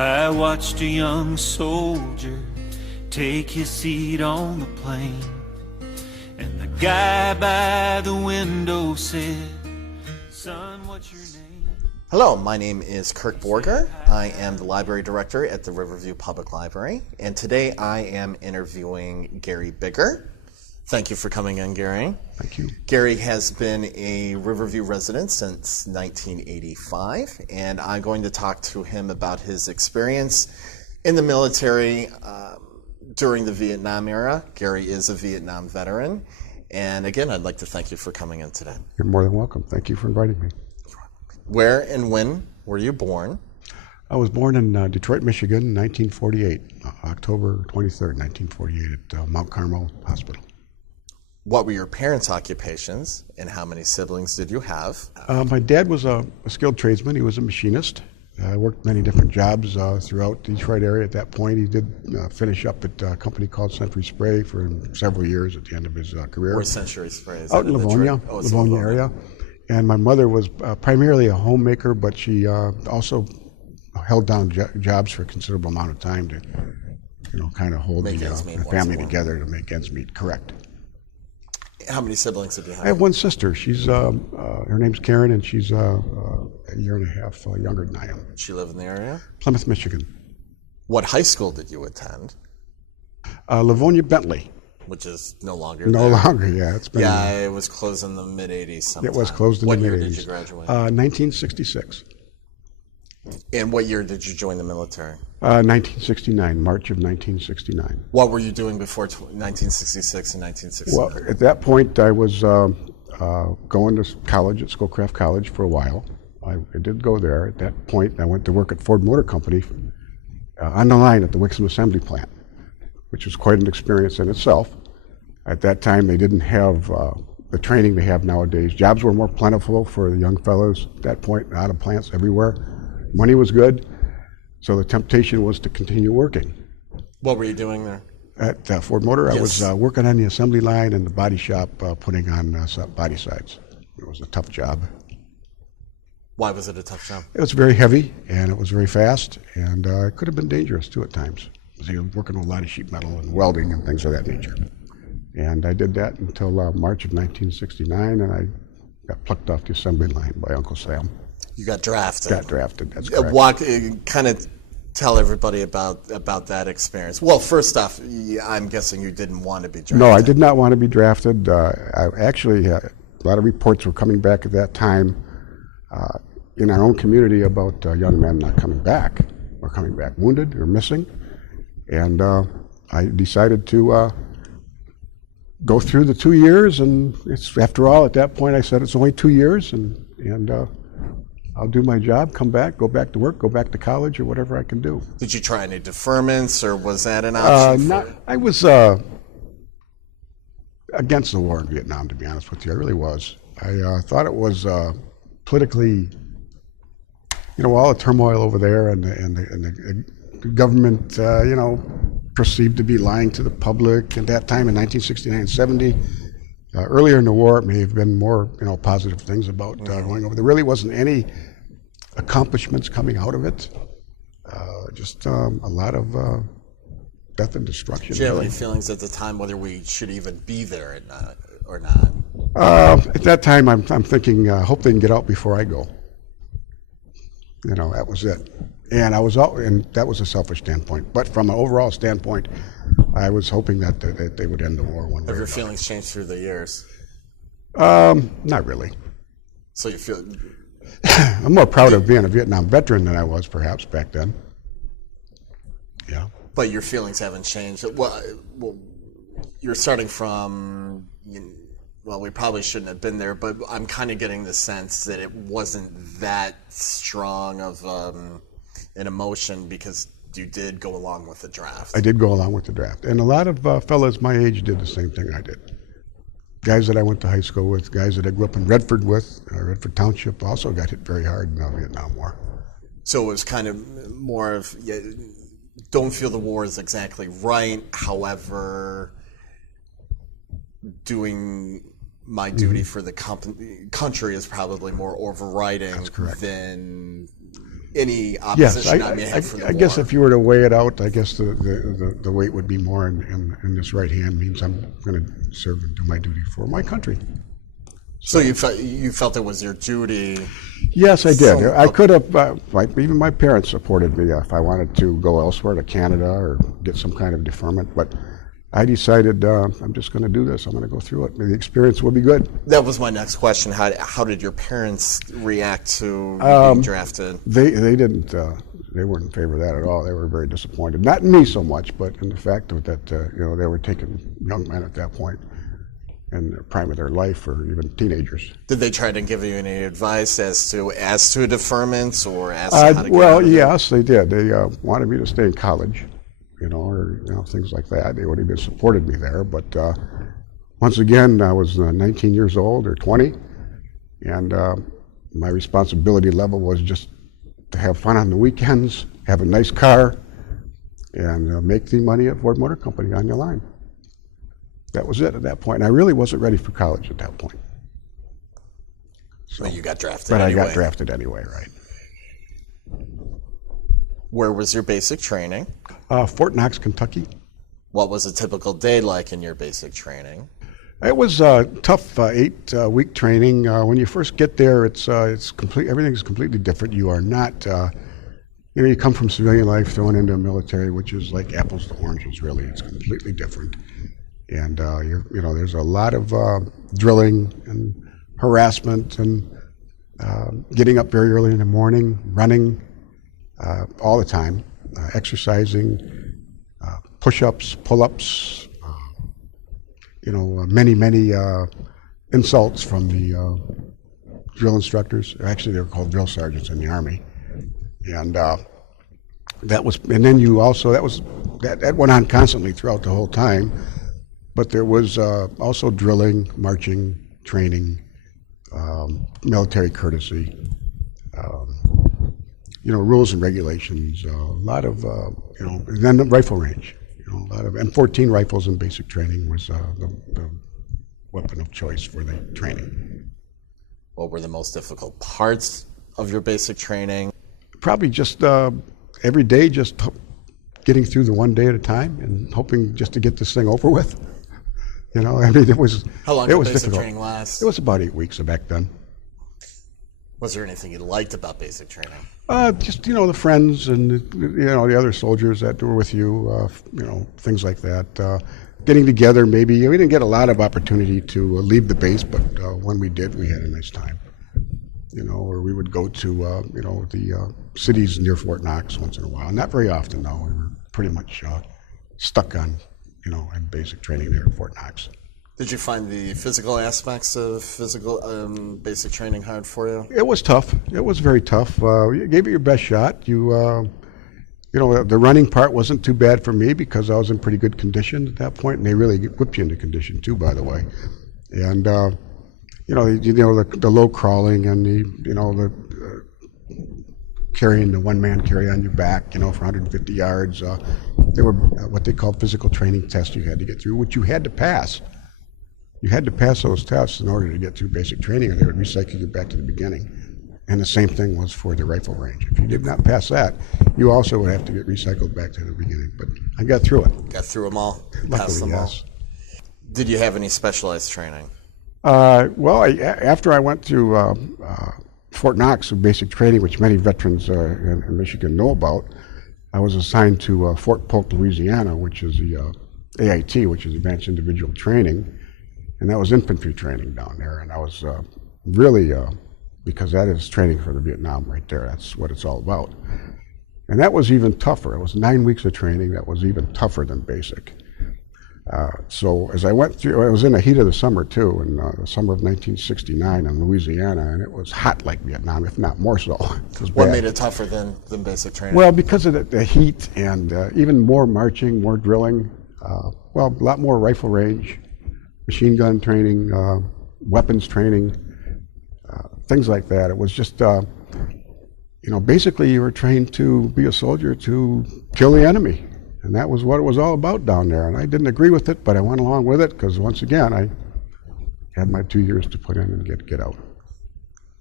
I watched a young soldier take his seat on the plane, and the guy by the window said, "Son, what's your name?" Hello, my name is Kirk Borger. I am the library director at the Riverview Public Library, and today I am interviewing Gary Biggar. Thank you for coming in, Gary. Thank you. Gary has been a Riverview resident since 1985, and I'm going to talk to him about his experience in the military during the Vietnam era. Gary is a Vietnam veteran, and again, I'd like to thank you for coming in today. You're more than welcome. Thank you for inviting me. Where and when were you born? I was born in Detroit, Michigan in 1948, October 23rd, 1948 at Mount Carmel Hospital. What were your parents' occupations, and how many siblings did you have? My dad was a skilled tradesman. He was a machinist. Worked many different jobs throughout the Detroit area at that point. He did finish up at a company called Century Spray for several years at the end of his career. Where's Century Spray? Out in Livonia, Livonia area. And my mother was primarily a homemaker, but she also held down jobs for a considerable amount of time to, kind of hold the family together to make ends meet. Correct. How many siblings did you have? I have one sister. She's her name's Karen, and she's a year and a half younger than I am. She lived in the area? Plymouth, Michigan. What high school did you attend? Livonia Bentley. Which is no longer No there. longer, yeah. It's been. Yeah, it was closed in the mid-'80s sometime. It was closed in the mid-'80s. What year did you graduate? 1966. And what year did you join the military? 1969, March of 1969. What were you doing before 1966 and 1969? Well, at that point, I was going to college at Schoolcraft College for a while. I did go there. At that point, I went to work at Ford Motor Company on the line at the Wixom Assembly Plant, which was quite an experience in itself. At that time, they didn't have the training they have nowadays. Jobs were more plentiful for the young fellows at that point, out of plants everywhere. Money was good, so the temptation was to continue working. What were you doing there? At Ford Motor, Yes. I was working on the assembly line and the body shop, putting on body sides. It was a tough job. Why was it a tough job? It was very heavy, and it was very fast, and it could have been dangerous too at times. So you're working with a lot of sheet metal and welding and things of that nature. And I did that until March of 1969, and I got plucked off the assembly line by Uncle Sam. You got drafted. Got drafted, that's correct. Kind of tell everybody about that experience. Well, first off, I'm guessing you didn't want to be drafted. No, I did not want to be drafted. Actually, a lot of reports were coming back at that time in our own community about young men not coming back, or coming back wounded or missing. And I decided to go through the 2 years, and it's, after all, at that point I said it's only 2 years, and I'll do my job, come back, go back to work, go back to college, or whatever I can do. Did you try any deferments, or was that an option? I was against the war in Vietnam, to be honest with you. I really was. I thought it was politically, all the turmoil over there, and the government, perceived to be lying to the public at that time in 1969 and 70. Earlier in the war, it may have been more, positive things about going over. There really wasn't any accomplishments coming out of it. Just a lot of death and destruction. Did you have any feelings at the time whether we should even be there or not? At that time, I'm thinking, hope they can get out before I go. That was it. And and that was a selfish standpoint. But from an overall standpoint, I was hoping that they would end the war one way. Have your feelings changed through the years? Not really. So you feel... I'm more proud of being a Vietnam veteran than I was perhaps back then. Yeah. But your feelings haven't changed. Well, you're starting from... Well, we probably shouldn't have been there, but I'm kind of getting the sense that it wasn't that strong of an emotion because you did go along with the draft. I did go along with the draft. And a lot of fellas my age did the same thing I did. Guys that I went to high school with, guys that I grew up in Redford with, Redford Township, also got hit very hard in the Vietnam War. So it was kind of more of, don't feel the war is exactly right, however, doing my duty for the country is probably more overriding than any Yes, opposition I may have from the I guess war. if you were to weigh it out, I guess the weight would be more in this right hand means I'm going to serve and do my duty for my country. So you felt it was your duty. Yes, I did. So- I could have, even my parents supported me if I wanted to go elsewhere to Canada or get some kind of deferment, but I decided I'm just going to do this. I'm going to go through it. The experience will be good. That was my next question. How did your parents react to you being drafted? They didn't, they weren't in favor of that at all. They were very disappointed. Not in me so much, but in the fact that, they were taking young men at that point in the prime of their life, or even teenagers. Did they try to give you any advice as to deferments or as to how to get Well, out of it? yes, they did. They wanted me to stay in college, or things like that. They would have supported me there. But once again, I was 19 years old or 20, and my responsibility level was just to have fun on the weekends, have a nice car, and make the money at Ford Motor Company on your line. That was it at that point. And I really wasn't ready for college at that point. So you got drafted But anyway. I got drafted anyway, right. Where was your basic training? Fort Knox, Kentucky. What was a typical day like in your basic training? It was a tough 8-week training. When you first get there, it's complete. Everything's completely different. You are not, you come from civilian life thrown into a military, which is like apples to oranges. Really, it's completely different. And there's a lot of drilling and harassment and getting up very early in the morning, running all the time, exercising, push-ups, pull-ups. Many insults from the drill instructors. Actually, they were called drill sergeants in the Army, and that went on constantly throughout the whole time. But there was also drilling, marching, training, military courtesy, rules and regulations. A lot of and then the rifle range. A lot of M14 rifles in basic training was the weapon of choice for the training. What were the most difficult parts of your basic training? Probably just every day, just getting through the one day at a time and hoping just to get this thing over with. It was. How long it did was basic difficult. training last? It was about 8 weeks back then. Was there anything you liked about basic training? Just the friends and the other soldiers that were with you, things like that. Getting together, maybe we didn't get a lot of opportunity to leave the base, but when we did, we had a nice time. Or we would go to the cities near Fort Knox once in a while. Not very often, though. We were pretty much stuck on in basic training there at Fort Knox. Did you find the physical aspects of basic training hard for you? It was tough. It was very tough. You gave it your best shot. The running part wasn't too bad for me because I was in pretty good condition at that point, and they really whip you into condition too, by the way. And the low crawling and the carrying the one-man carry on your back, for 150 yards. There were what they called physical training tests you had to get through, which you had to pass. You had to pass those tests in order to get through basic training, or they would recycle you back to the beginning. And the same thing was for the rifle range. If you did not pass that, you also would have to get recycled back to the beginning. But I got through it. Got through them all? Luckily, Passed them yes. all? Did you have any specialized training? After I went to Fort Knox with basic training, which many veterans in Michigan know about, I was assigned to Fort Polk, Louisiana, which is the AIT, which is Advanced Individual Training, and that was infantry training down there. And I was really, because that is training for the Vietnam right there. That's what it's all about. And that was even tougher. It was 9 weeks of training that was even tougher than basic. So as I went through, I was in the heat of the summer too, in the summer of 1969 in Louisiana, and it was hot like Vietnam, if not more so. It was What bad. made it tougher than basic training? Well, because of the heat and even more marching, more drilling, a lot more rifle range, machine gun training, weapons training, things like that. It was just, basically you were trained to be a soldier to kill the enemy. And that was what it was all about down there. And I didn't agree with it, but I went along with it because, once again, I had my 2 years to put in and get out.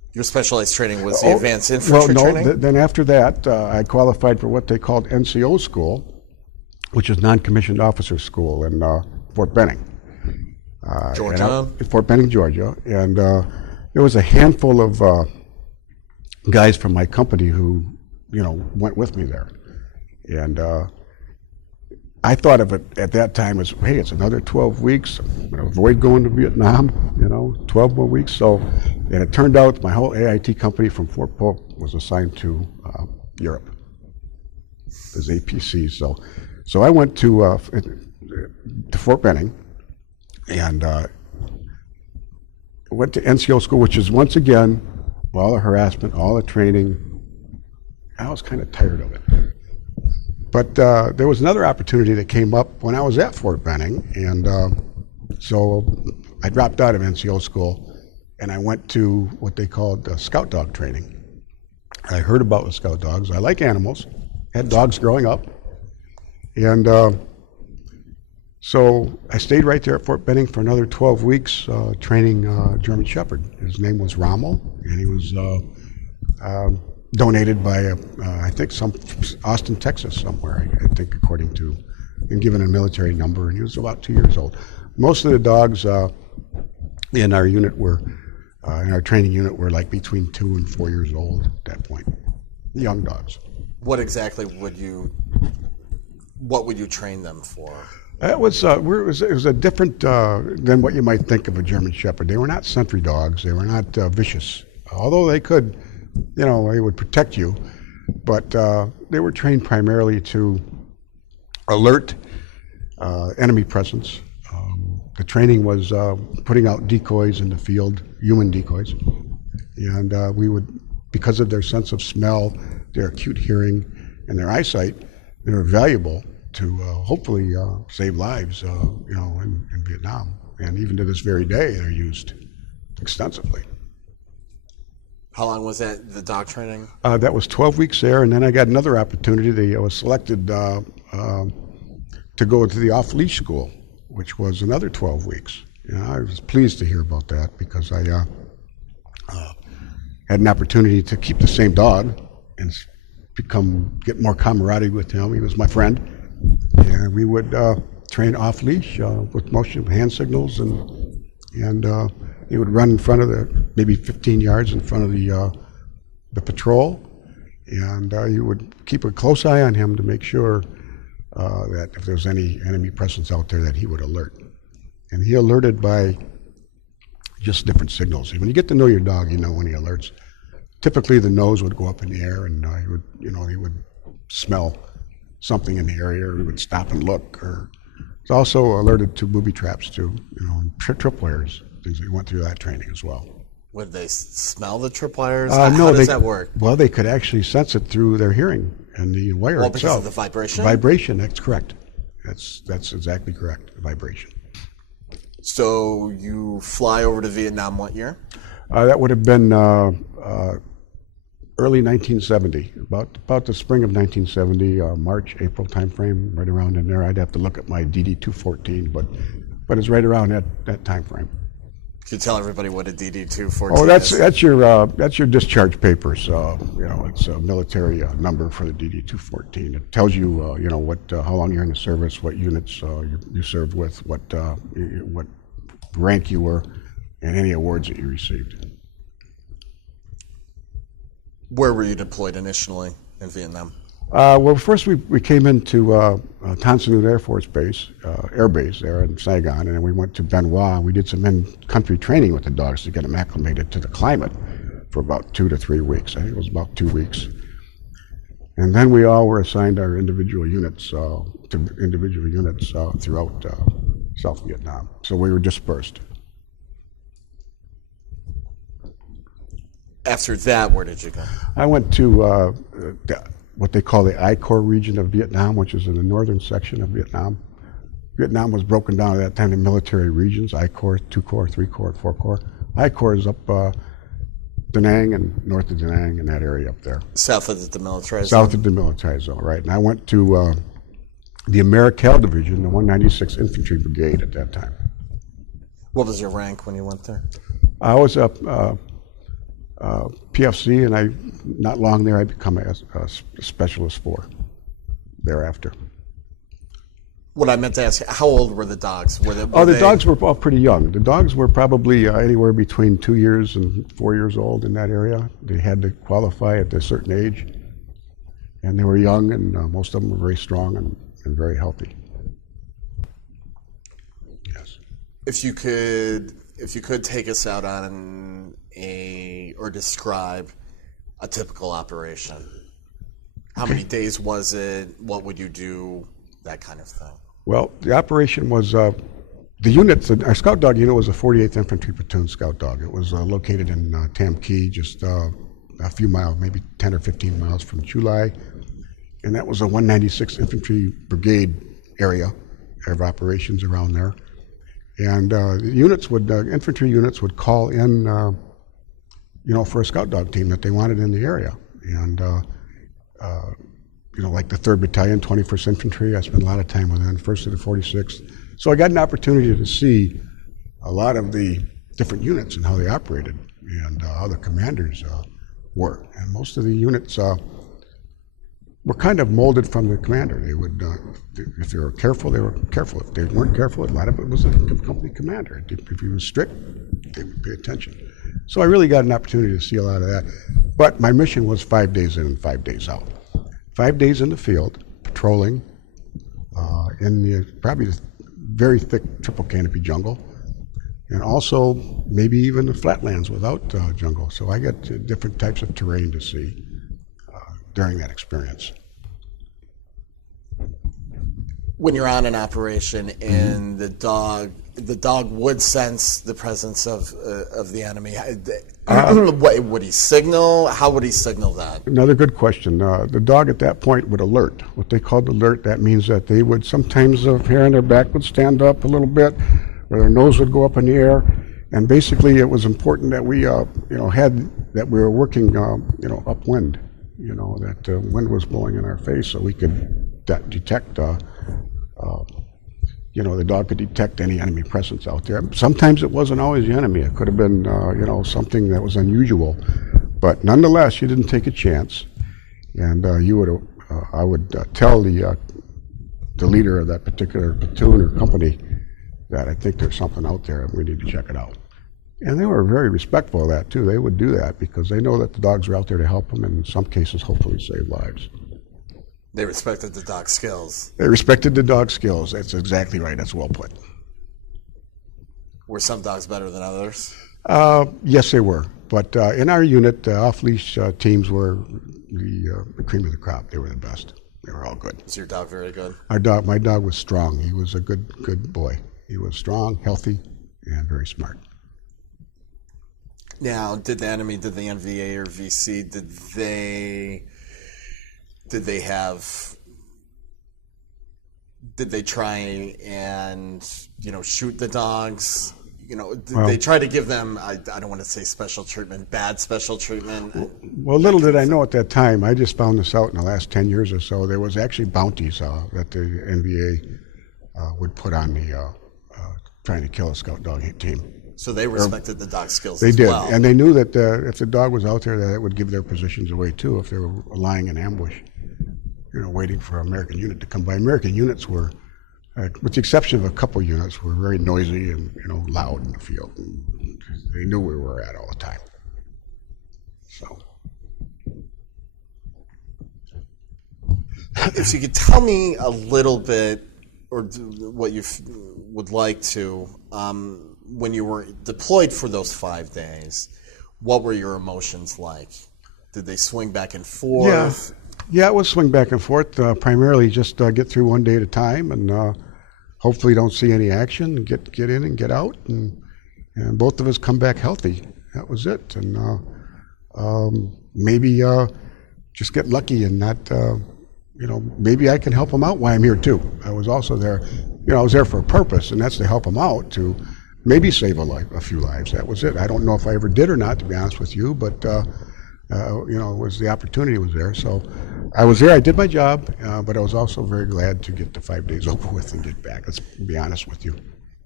Your specialized training was the advanced infantry training? Then after that, I qualified for what they called NCO school, which is non-commissioned officer school in Fort Benning. Georgia? Fort Benning, Georgia. And there was a handful of guys from my company who, went with me there. And I thought of it at that time as, hey, it's another 12 weeks. I'm going to avoid going to Vietnam, 12 more weeks. So, and it turned out my whole AIT company from Fort Polk was assigned to Europe as APC. So I went to Fort Benning and went to NCO school, which is once again, all the harassment, all the training. I was kind of tired of it. But there was another opportunity that came up when I was at Fort Benning, and so I dropped out of NCO school, and I went to what they called scout dog training. I heard about the scout dogs. I like animals, had dogs growing up, and so I stayed right there at Fort Benning for another 12 weeks training German Shepherd. His name was Rommel, and he was donated by, I think, some Austin, Texas, somewhere, I think, according to, and given a military number, and he was about 2 years old. Most of the dogs in our unit were, in our training unit, were like between 2 and 4 years old at that point, young dogs. What exactly would you train them for? It was a different than what you might think of a German Shepherd. They were not sentry dogs. They were not vicious, although they could, they would protect you. But they were trained primarily to alert enemy presence. The training was putting out decoys in the field, human decoys, and we would, because of their sense of smell, their acute hearing, and their eyesight, they were valuable to hopefully save lives, in Vietnam. And even to this very day, they're used extensively. How long was that, the dog training? That was 12 weeks there, and then I got another opportunity. I was selected to go to the off-leash school, which was another 12 weeks. I was pleased to hear about that because I had an opportunity to keep the same dog and get more camaraderie with him. He was my friend. And we would train off leash with motion hand signals, and he would run in front of maybe 15 yards in front of the patrol, and you would keep a close eye on him to make sure that if there's any enemy presence out there that he would alert. And he alerted by just different signals. When you get to know your dog, you know when he alerts. Typically the nose would go up in the air, and he would smell something in the area, or he would stop and look. Or it's also alerted to booby traps too, tripwires, things that we went through that training as well. Would they smell the tripwires? No, How does that work? Well, they could actually sense it through their hearing and the wire itself. Because of the vibration? Vibration, that's correct. That's exactly correct, vibration. So you fly over to Vietnam what year? That would have been early 1970, about the spring of 1970, March, April timeframe, right around in there. I'd have to look at my DD-214, but it's right around that time frame. Can you tell everybody what a DD-214 is? That's your discharge papers. It's a military number for the DD-214. It tells you, how long you're in the service, what units you served with, what rank you were, and any awards that you received. Where were you deployed initially in Vietnam? Well, first we came into Tan Son Nhut Air Force Base, Air Base there in Saigon, and then we went to Bien Hoa, and we did some in-country training with the dogs to get them acclimated to the climate for about 2 to 3 weeks. I think it was about 2 weeks. And then we all were assigned our individual units throughout South Vietnam. So we were dispersed. After that, where did you go? I went to what they call the I Corps region of Vietnam, which is in the northern section of Vietnam. Vietnam was broken down at that time in military regions: I Corps, 2 Corps, 3 Corps, 4 Corps. I Corps is up Da Nang and north of Da Nang in that area up there. South of the demilitarized zone? South of the demilitarized zone, right. And I went to the Americal Division, the 196th Infantry Brigade at that time. What was your rank when you went there? I was PFC, and not long there, I become a specialist 4 thereafter. What I meant to ask, how old were the dogs? The dogs were all pretty young. The dogs were probably anywhere between 2 years and 4 years old in that area. They had to qualify at a certain age, and they were young, and most of them were very strong and very healthy. Yes. If you could take us out on or describe a typical operation. How many days was it? What would you do? That kind of thing. Well, the operation was, the units, our scout dog unit was a 48th Infantry Platoon scout dog. It was located in Tam Key, just a few miles, maybe 10 or 15 miles from Chulai. And that was a 196th Infantry Brigade area of operations around there. And infantry units would call in, for a scout dog team that they wanted in the area. And, like the 3rd Battalion, 21st Infantry, I spent a lot of time with them, 1st to the 46th. So I got an opportunity to see a lot of the different units and how they operated and how the commanders were. And most of the units were kind of molded from the commander. They would, if they were careful, they were careful. If they weren't careful, a lot of it was the company commander. If he was strict, they would pay attention. So I really got an opportunity to see a lot of that. But my mission was 5 days in and 5 days out. 5 days in the field, patrolling in probably the very thick triple canopy jungle, and also maybe even the flatlands without jungle. So I got different types of terrain to see during that experience. When you're on an operation and the dog would sense the presence of the enemy, would he signal? How would he signal that? Another good question. The dog at that point would alert. What they called alert, that means that they would sometimes the hair on their back would stand up a little bit, or their nose would go up in the air, and basically it was important that we we were working upwind, that the wind was blowing in our face, so we could detect. The dog could detect any enemy presence out there. Sometimes it wasn't always the enemy. It could have been, something that was unusual. But nonetheless, you didn't take a chance. And I would tell the leader of that particular platoon or company that I think there's something out there and we need to check it out. And they were very respectful of that too. They would do that because they know that the dogs are out there to help them and in some cases hopefully save lives. They respected the dog's skills. They respected the dog's skills. That's exactly right. That's well put. Were some dogs better than others? Yes, they were. But in our unit, off-leash teams were the cream of the crop. They were the best. They were all good. Was your dog very good? My dog was strong. He was a good boy. He was strong, healthy, and very smart. Now, did the NVA or VC, did they try and shoot the dogs? Did they try to give them, I don't want to say special treatment, bad special treatment? Well, little did I know at that time, I just found this out in the last 10 years or so, there was actually bounties that the NVA would put on the trying to kill a scout dog team. So they respected the dog skills as well. They did, and they knew that if the dog was out there, that it would give their positions away too if they were lying in ambush, waiting for an American unit to come by. American units were, with the exception of a couple units, were very noisy and loud in the field. And they knew where we were at all the time. So, if you could tell me a little bit, or what you would like to, when you were deployed for those 5 days, what were your emotions like? Did they swing back and forth? Yeah, it was swing back and forth. Primarily just get through one day at a time and hopefully don't see any action and get in and get out and both of us come back healthy. That was it. And maybe just get lucky and not, maybe I can help them out while I'm here too. I was also there, I was there for a purpose, and that's to help them out to maybe save a few lives. That was it. I don't know if I ever did or not, to be honest with you, but the opportunity was there. So I was there, I did my job, but I was also very glad to get the 5 days over with and get back. Let's be honest with you.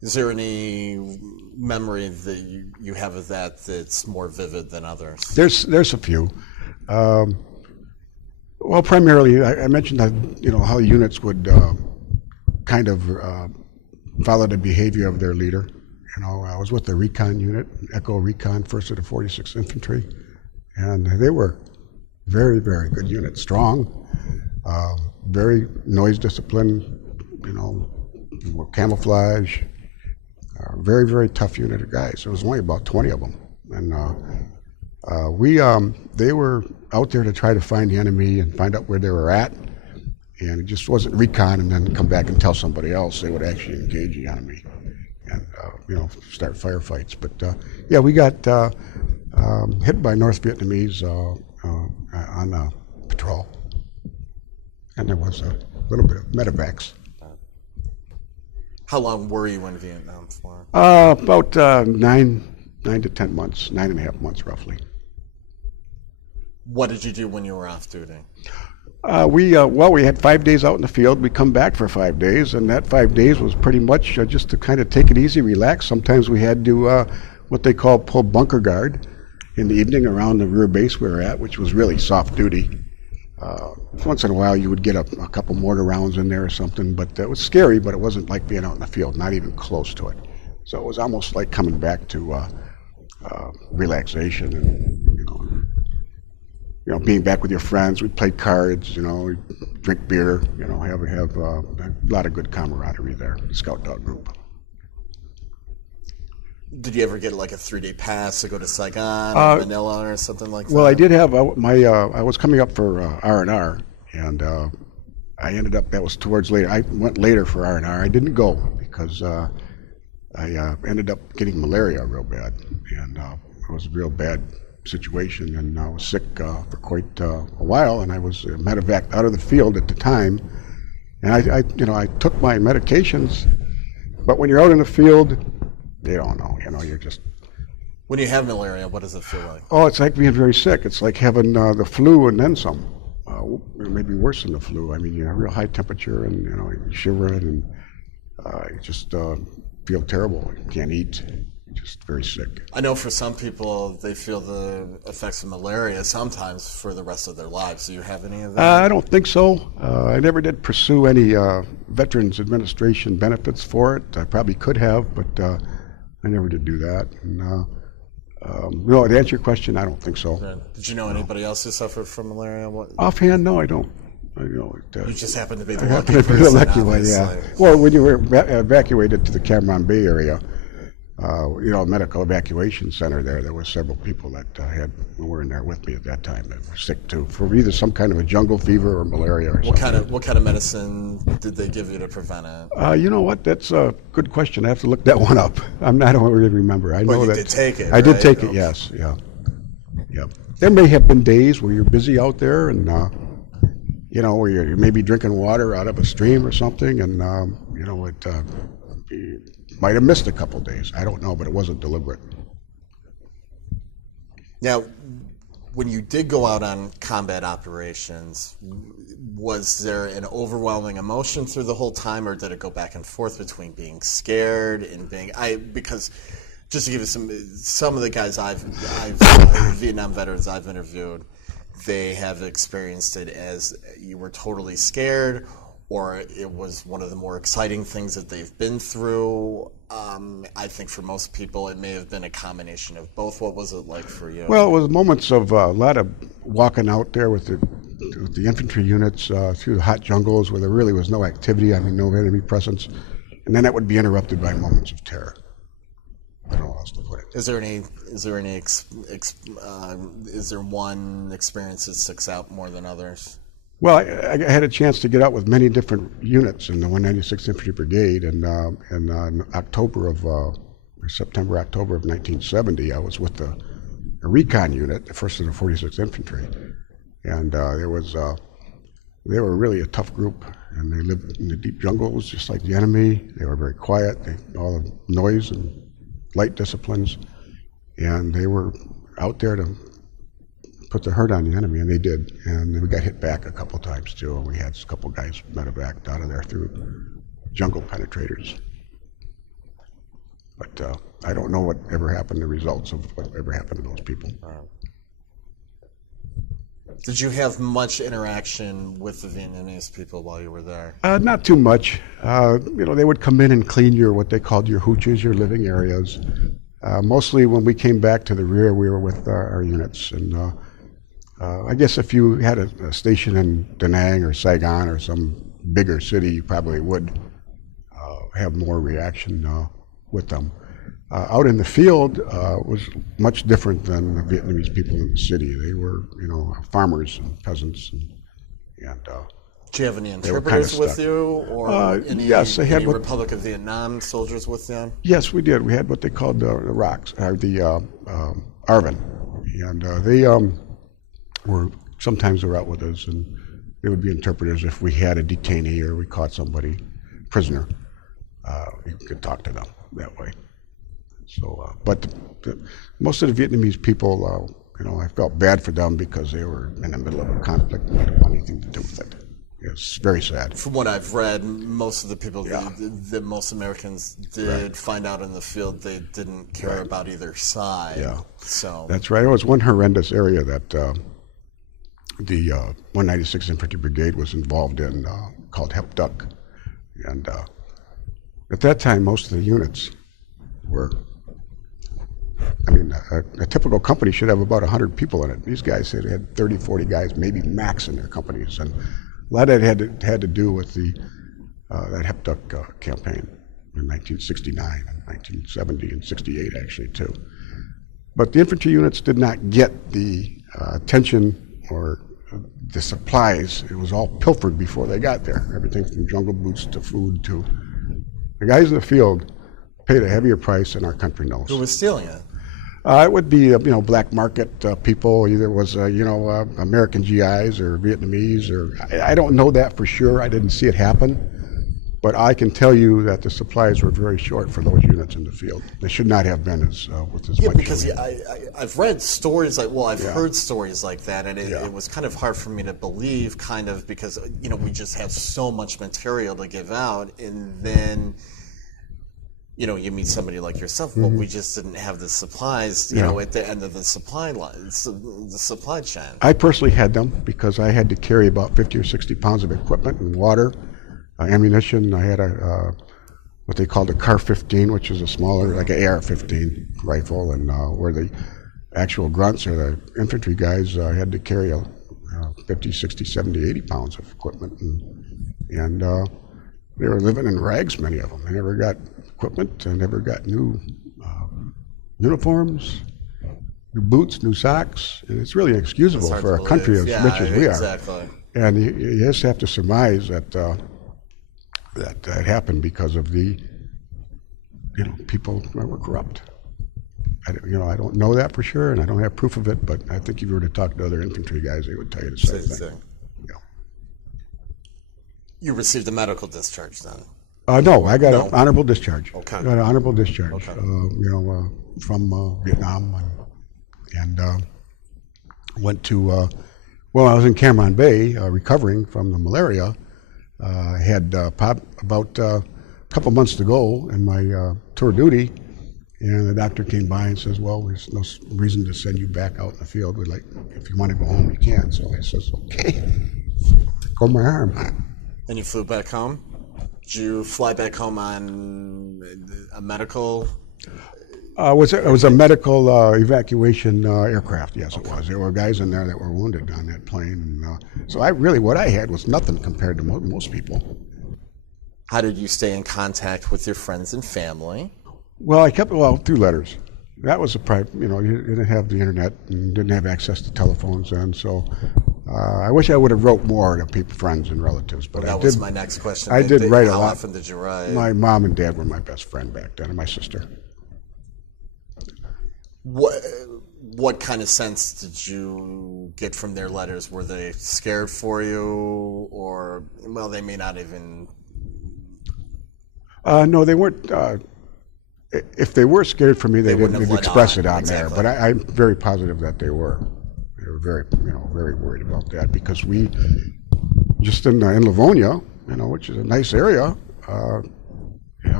Is there any memory that you have of that that's more vivid than others? There's a few. Well, primarily, I mentioned that, how units would kind of follow the behavior of their leader. I was with the recon unit, Echo Recon, 1st of the 46th Infantry, and they were very, very good unit, strong, very noise disciplined, camouflage, very, very tough unit of guys. There was only about 20 of them, and they were out there to try to find the enemy and find out where they were at, and it just wasn't recon and then come back and tell somebody else. They would actually engage the enemy and start firefights. But yeah, we got hit by North Vietnamese on patrol, and there was a little bit of medevacs. How long were you in Vietnam for? About 9 to 10 months, 9.5 months roughly. What did you do when you were off duty? We had 5 days out in the field. We come back for 5 days, and that 5 days was pretty much just to kind of take it easy, relax. Sometimes we had to what they call pull bunker guard in the evening around the rear base we were at, which was really soft duty. Once in a while you would get a couple mortar rounds in there or something, but it was scary, but it wasn't like being out in the field, not even close to it. So it was almost like coming back to relaxation and being back with your friends. We'd play cards, we'd drink beer, have a lot of good camaraderie there, Scout Dog Group. Did you ever get like a 3-day pass to go to Saigon or Manila or something like that? Well, I did have I was coming up for R&R, and I ended up, that was towards later. I went later for R&R. I didn't go because I ended up getting malaria real bad, and it was a real bad situation, and I was sick for quite a while, and I was medevaced out of the field at the time, and I took my medications, but when you're out in the field, they don't know, you're just... When you have malaria, what does it feel like? Oh, it's like being very sick. It's like having the flu and then some. Maybe worse than the flu. I mean, you have real high temperature, and you shiver, and you just feel terrible. You can't eat. You're just very sick. I know for some people, they feel the effects of malaria sometimes for the rest of their lives. Do you have any of that? I don't think so. I never did pursue any Veterans Administration benefits for it. I probably could have, but I never did do that. And, no, to answer your question, I don't think so. Did you know anybody else who suffered from malaria? Offhand, no, I don't. You just happened to be the lucky one, yeah. Well, when you were evacuated to the Cameron Bay area, medical evacuation center there were several people that were in there with me at that time that were sick too, for either some kind of a jungle fever or malaria or something. What kind of medicine did they give you to prevent it? You know what? That's a good question. I have to look that one up. I don't really remember. I know that did take it. I did take it. Yes. Yeah. Yep. There may have been days where you're busy out there, and where you're maybe drinking water out of a stream or something, and you might have missed a couple days. I don't know, but it wasn't deliberate. Now, when you did go out on combat operations, was there an overwhelming emotion through the whole time, or did it go back and forth between being scared and being... Because just to give you some of the guys Vietnam veterans I've interviewed, they have experienced it as you were totally scared, or it was one of the more exciting things that they've been through. I think for most people it may have been a combination of both. What was it like for you? Well, it was moments of a lot of walking out there with the infantry units through the hot jungles where there really was no activity, no enemy presence, and then that would be interrupted by moments of terror. I don't know how else to put it. Is there one experience that sticks out more than others? Well, I had a chance to get out with many different units in the 196th Infantry Brigade, and in September, October of 1970, I was with a recon unit, the 1st of the 46th Infantry, and they were really a tough group, and they lived in the deep jungles just like the enemy. They were very quiet, all the noise and light disciplines, and they were out there to put the hurt on the enemy, and they did. And we got hit back a couple times too, and we had a couple guys medevaced out of there through jungle penetrators. But I don't know what ever happened, the results of what ever happened to those people. Did you have much interaction with the Vietnamese people while you were there? Not too much. They would come in and clean what they called your hooches, your living areas. Mostly when we came back to the rear, we were with our units. And I guess if you had a station in Da Nang or Saigon or some bigger city, you probably would have more reaction with them. Out in the field was much different than the Vietnamese people in the city. They were, farmers and peasants, and do you have any interpreters with you, or yes, I had any Republic of Vietnam soldiers with you? Yes, we did. We had what they called the rocks, or the Arvin, and they were sometimes they were out with us, and they would be interpreters if we had a detainee or we caught somebody prisoner. You could talk to them that way. So, but most of the Vietnamese people, I felt bad for them because they were in the middle of a conflict and didn't want anything to do with it. It's very sad. From what I've read, most of the people that most Americans did find out in the field, they didn't care about either side. Yeah, so that's right. It was one horrendous area that the 196th Infantry Brigade was involved in, called Hep Duck, and at that time, most of the units were. A typical company should have about 100 people in it. These guys had 30, 40 guys, maybe max in their companies, and a lot of it had to do with that Hep Duck campaign in 1969 and 1970 and 68 actually too. But the infantry units did not get the attention or the supplies. It was all pilfered before they got there. Everything from jungle boots to food to the guys in the field paid a heavier price than our country knows. Who was stealing it? It would be, black market people. Either it was, American GIs or Vietnamese, or I don't know that for sure. I didn't see it happen, but I can tell you that the supplies were very short for those units in the field. They should not have been with as much. Yeah, because I've read stories I've heard stories like that, and it was kind of hard for me to believe, because we just have so much material to give out, and then. You meet somebody like yourself, but we just didn't have the supplies, at the end of the supply line, the supply chain. I personally had them because I had to carry about 50 or 60 pounds of equipment and water, ammunition. I had what they called a CAR-15, which is a smaller, like an AR-15 rifle, and where the actual grunts or the infantry guys had to carry 50, 60, 70, 80 pounds of equipment. And they were living in rags, many of them. They never got equipment, and never got new uniforms, new boots, new socks, and it's really inexcusable for a country as rich as we are. And you just have to surmise that that happened because of the people that were corrupt. I don't know that for sure, and I don't have proof of it, but I think if you were to talk to other infantry guys, they would tell you the same thing. Yeah. You received a medical discharge then? No, I got an honorable discharge. Okay. I got an honorable discharge, from Vietnam, and went to, I was in Cam Bay recovering from the malaria. I had about a couple months to go in my tour duty, and the doctor came by and says, well, there's no reason to send you back out in the field. We'd like, if you want to go home, you can. So I says, okay, go my arm. And you flew back home? Did you fly back home on a medical? It was a medical evacuation aircraft. Yes, it was. There were guys in there that were wounded on that plane. And, so what I had was nothing compared to most people. How did you stay in contact with your friends and family? Well, I kept through letters. That was a private. You didn't have the internet and didn't have access to telephones then. So I wish I would have wrote more to friends and relatives. But that was my next question. I did write a lot. How often did you write? My mom and dad were my best friend back then, and my sister. What kind of sense did you get from their letters? Were they scared for you, or they may not even? No, they weren't. If they were scared for me, they didn't express it on there. But I'm very positive that they were. They were very, very worried about that, because we just in Livonia, which is a nice area.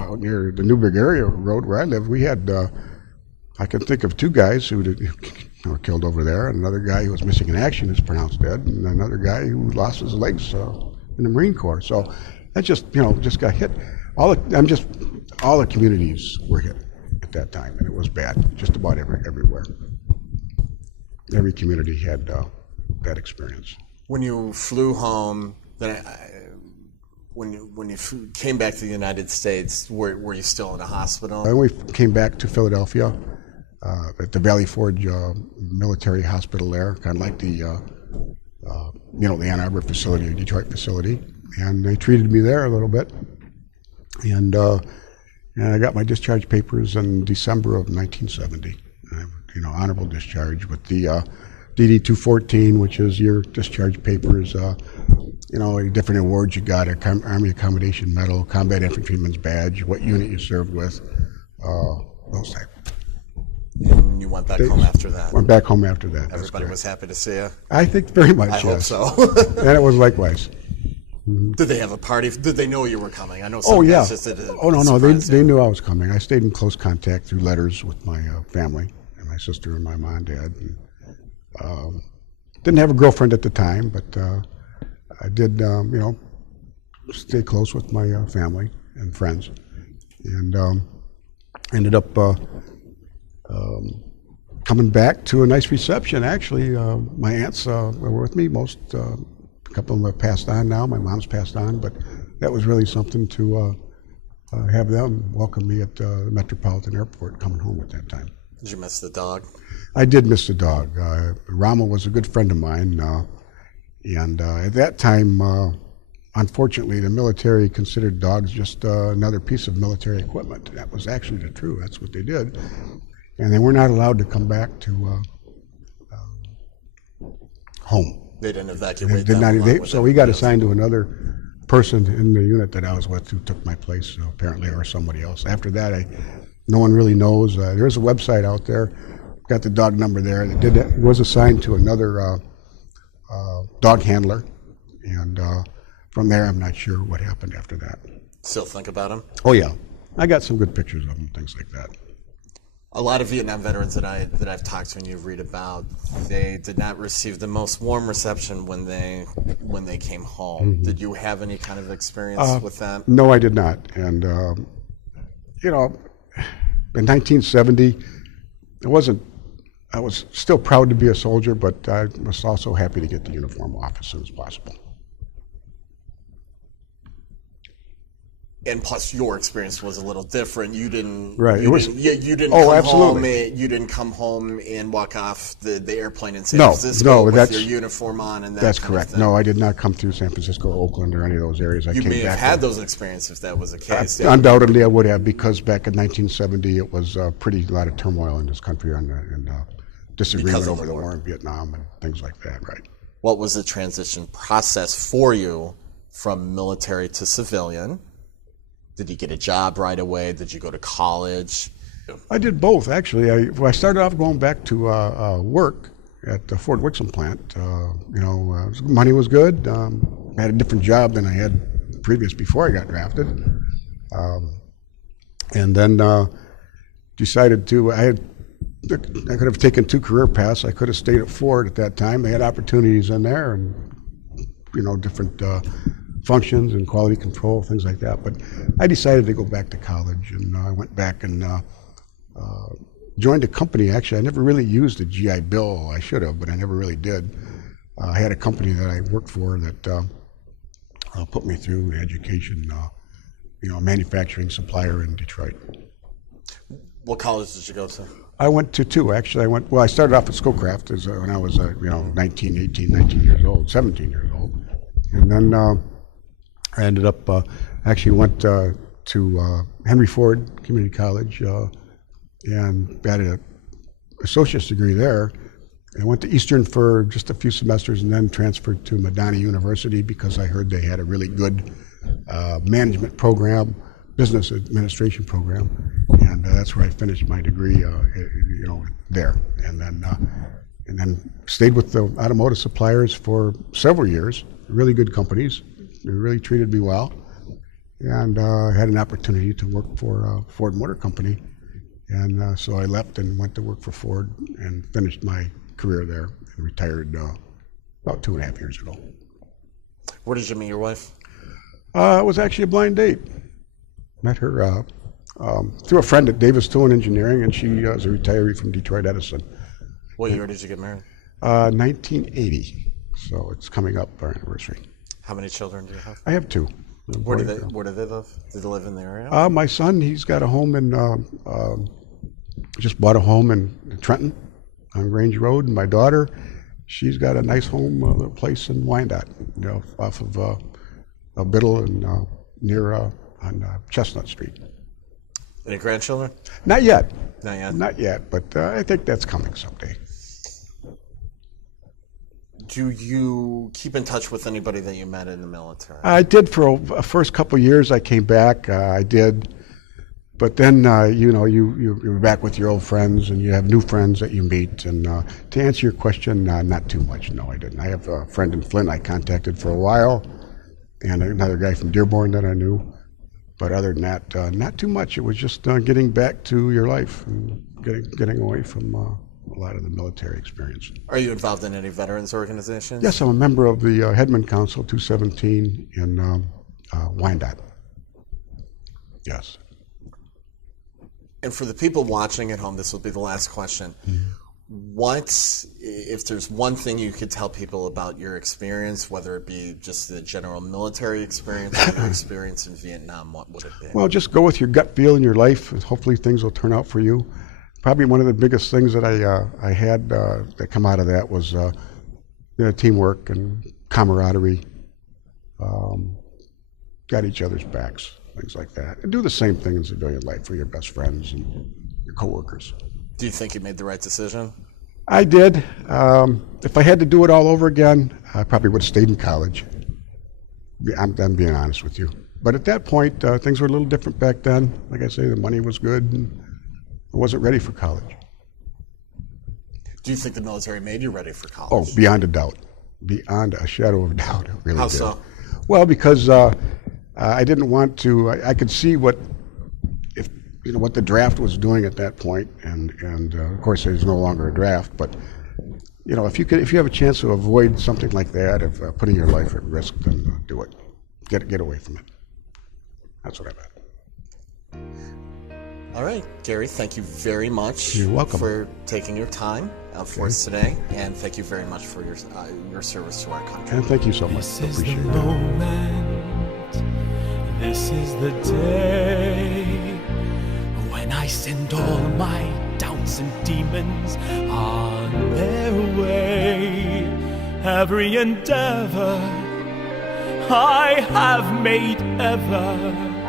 out near the New Biggar Road where I live, we had, I can think of 2 guys who were killed over there, and another guy who was missing in action is pronounced dead, and another guy who lost his legs in the Marine Corps. So that just got hit. All the communities were hit at that time, and it was bad, just about everywhere. Every community had that experience. When you flew home, when you came back to the United States, were you still in a hospital? When we came back to Philadelphia, at the Valley Forge military hospital there, kind of like the Ann Arbor facility or Detroit facility, and they treated me there a little bit, and I got my discharge papers in December of 1970. Honorable discharge with the DD-214, which is your discharge papers. Different awards you got: Army Accommodation Medal, Combat Infantryman's Badge, what unit you served with, those types. And you went back home after that? Went back home after that. Everybody was happy to see you? I think very much, I hope so. And it was likewise. Mm-hmm. Did they have a party? Did they know you were coming? I know some guys just did Oh, no, they knew I was coming. I stayed in close contact through letters with my family, and my sister and my mom and dad. And, didn't have a girlfriend at the time, but I did, stay close with my family and friends. And ended up coming back to a nice reception. Actually, my aunts were with me. A couple of them have passed on now. My mom's passed on, but that was really something to have them welcome me at the Metropolitan Airport coming home at that time. Did you miss the dog? I did miss the dog. Rama was a good friend of mine, and at that time, unfortunately, the military considered dogs just another piece of military equipment. That was actually true. That's what they did. And they were not allowed to come back to home. They didn't evacuate them. So we got assigned to another person in the unit that I was with who took my place, apparently, or somebody else. After that, no one really knows. There's a website out there, got the dog number there. That was assigned to another dog handler, and from there, I'm not sure what happened after that. Still think about him? Oh yeah, I got some good pictures of him, things like that. A lot of Vietnam veterans that I've talked to and you read about, they did not receive the most warm reception when they came home. Mm-hmm. Did you have any kind of experience with that? No, I did not. And in 1970, I was still proud to be a soldier, but I was also happy to get the uniform off as soon as possible. And plus, your experience was a little different. You didn't. Right. You didn't. Oh, come absolutely. home. You didn't come home and walk off the airplane in San No, Francisco with that's, your uniform on and that. That's kind correct. Of thing. No, I did not come through San Francisco, Oakland, or any of those areas. You may have had those experiences if that was the case. Undoubtedly, I would have, because back in 1970, it was a lot of turmoil in this country and disagreement over the war in Vietnam and things like that. Right. What was the transition process for you from military to civilian? Did you get a job right away? Did you go to college? I did both, actually. I started off going back to work at the Fort Wixom plant. Money was good. I had a different job than I had before I got drafted. And then decided I could have taken 2 career paths. I could have stayed at Ford at that time. They had opportunities in there and, different functions and quality control, things like that. But I decided to go back to college, and I went back and joined a company. Actually, I never really used a GI Bill. I should have, but I never really did. I had a company that I worked for that put me through education, a manufacturing supplier in Detroit. What college did you go to? I went to 2, actually. I started off at Schoolcraft when I was 19 years old, 17 years old. And then I ended up, went to Henry Ford Community College and got an associate's degree there. I went to Eastern for just a few semesters and then transferred to Madonna University because I heard they had a really good management program, business administration program, and that's where I finished my degree, there. And then stayed with the automotive suppliers for several years, really good companies. They really treated me well. and had an opportunity to work for Ford Motor Company. And so I left and went to work for Ford and finished my career there and retired about 2.5 years ago. Where did you meet your wife? It was actually a blind date. Met her through a friend at Davis Tool and Engineering, and she was a retiree from Detroit Edison. What year did you get married? 1980. So it's coming up, our anniversary. How many children do you have? I have 2. Where do they live? Do they live in the area? My son, he's got a home in, just bought a home in Trenton on Grange Road. And my daughter, she's got a nice home, a place in Wyandotte, off of Biddle and near on Chestnut Street. Any grandchildren? Not yet. Not yet? Not yet, but I think that's coming someday. Do you keep in touch with anybody that you met in the military? I did for a first couple of years. I came back. I did, but then you're back with your old friends, and you have new friends that you meet. And to answer your question, not too much. No, I didn't. I have a friend in Flint I contacted for a while, and another guy from Dearborn that I knew. But other than that, not too much. It was just getting back to your life and getting away from a lot of the military experience. Are you involved in any veterans organizations? Yes, I'm a member of the Headman Council 217 in Wyandotte. Yes. And for the people watching at home, this will be the last question. Mm-hmm. If there's one thing you could tell people about your experience, whether it be just the general military experience or your experience in Vietnam, what would it be? Well, just go with your gut feel in your life, and hopefully things will turn out for you. Probably one of the biggest things that I had that come out of that was teamwork and camaraderie. Got each other's backs, things like that. And do the same thing in civilian life for your best friends and your coworkers. Do you think you made the right decision? I did. If I had to do it all over again, I probably would have stayed in college. I'm being honest with you. But at that point, things were a little different back then. Like I say, the money was good, and I wasn't ready for college. Do you think the military made you ready for college? Oh, beyond a doubt. Beyond a shadow of a doubt, it really How did. so? Well, because I didn't want to. I could see what the draft was doing at that point, and of course there's no longer a draft. But if you have a chance to avoid something like that, of putting your life at risk, then do it. Get away from it. That's what I meant. All right, Gary, thank you very much. You're welcome. For taking your time out for us today, and thank you very much for your service to our country. And thank you so much. I appreciate it. This is the day when I send all my doubts and demons on their way. Every endeavor I have made ever